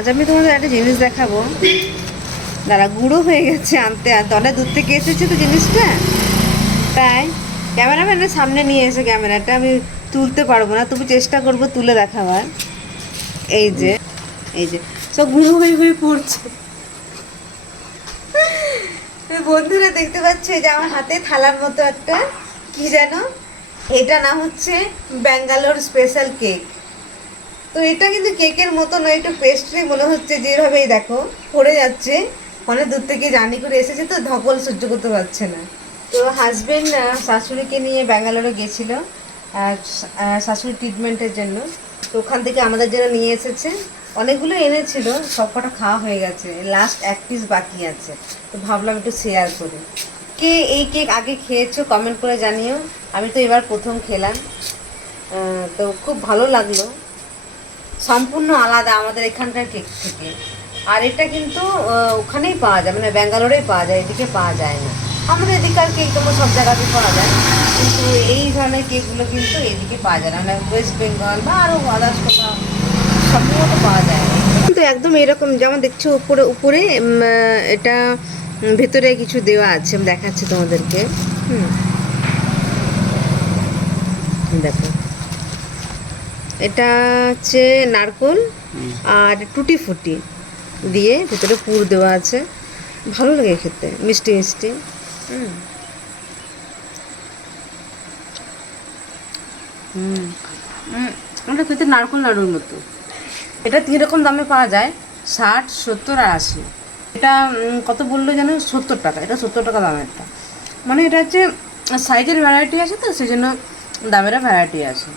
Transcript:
আজ আমি তোমাদের একটা জিনিস দেখাবো। দাঁড়া, গুঁড়ো হয়ে গেছে আনতে, আর অনেক দূর থেকে এসেছে তো জিনিসটা, তাই ক্যামেরাম্যানের সামনে নিয়ে এসে ক্যামেরাটা আমি তুলতে পারবো না, তবু চেষ্টা করবো তুলে দেখাবার। এই যে, এই যে সব গুঁড়ো হয়ে হয়ে পড়ছে। বন্ধুরা দেখতে পাচ্ছে যে আমার হাতে থালার মতো একটা কি যেন, এটা না হচ্ছে ব্যাঙ্গালোর স্পেশাল কেক। তো এটা কিন্তু কেকের মতো নয়, একটু পেস্ট্রি মনে হচ্ছে, যেভাবেই দেখো পড়ে যাচ্ছে। অনেক দূর থেকে জার্নি করে এসেছে তো ধকল সহ্য করতে পারছে না। তো হাজবেন্ড শাশুড়িকে নিয়ে ব্যাঙ্গালোরে গেছিলো শাশুড়ি ট্রিটমেন্টের জন্য। তো ওখান থেকে আমাদের জন্য নিয়ে এসেছে, অনেকগুলো এনেছিল, সব কটা খাওয়া হয়ে গেছে, লাস্ট এক পিস বাকি আছে। তো ভাবলাম একটু শেয়ার করি। কে এই কেক আগে খেয়েছো কমেন্ট করে জানিও। আমি তো এবার প্রথম খেলাম, তো খুব ভালো লাগলো। সম্পূর্ণ আলাদা আমাদের এখানকার কেক থেকে। আর এটা কিন্তু ওখানেই পাওয়া যায়, মানে ব্যাঙ্গালোরেই পাওয়া যায়, এদিকে পাওয়া যায় না। আমাদের এদিকার কেক তোমার সব জায়গাতেই পাওয়া যায়, কিন্তু এই ধরনের কেকগুলো কিন্তু এদিকে পাওয়া যায় না, মানে ওয়েস্ট বেঙ্গল বা আরও আদার্স কোথাও সম্ভবত পাওয়া যায় না। কিন্তু একদম এরকম যেমন দেখছো উপরে উপরে এটা ভেতরে কিছু দেওয়া আছে, আমি দেখাচ্ছি তোমাদেরকে। দেখো, এটা হচ্ছে নারকোল আর টুটি ফুটি দিয়ে ভেতরে পুর দেওয়া আছে, ভালো লাগে খেতে, মিষ্টি মিষ্টি। ওটা খেতে নারকোল নাড়ুর মতো। এটা 3 রকম দামে পাওয়া যায়, 60, 70 আর 80। এটা কত বললো যেন, 70 টাকা। এটা 70 টাকা দামেরটা, মানে এটা হচ্ছে সাইজের ভ্যারাইটি আছে তো, সেই জন্য দামেরও ভ্যারাইটি আছে।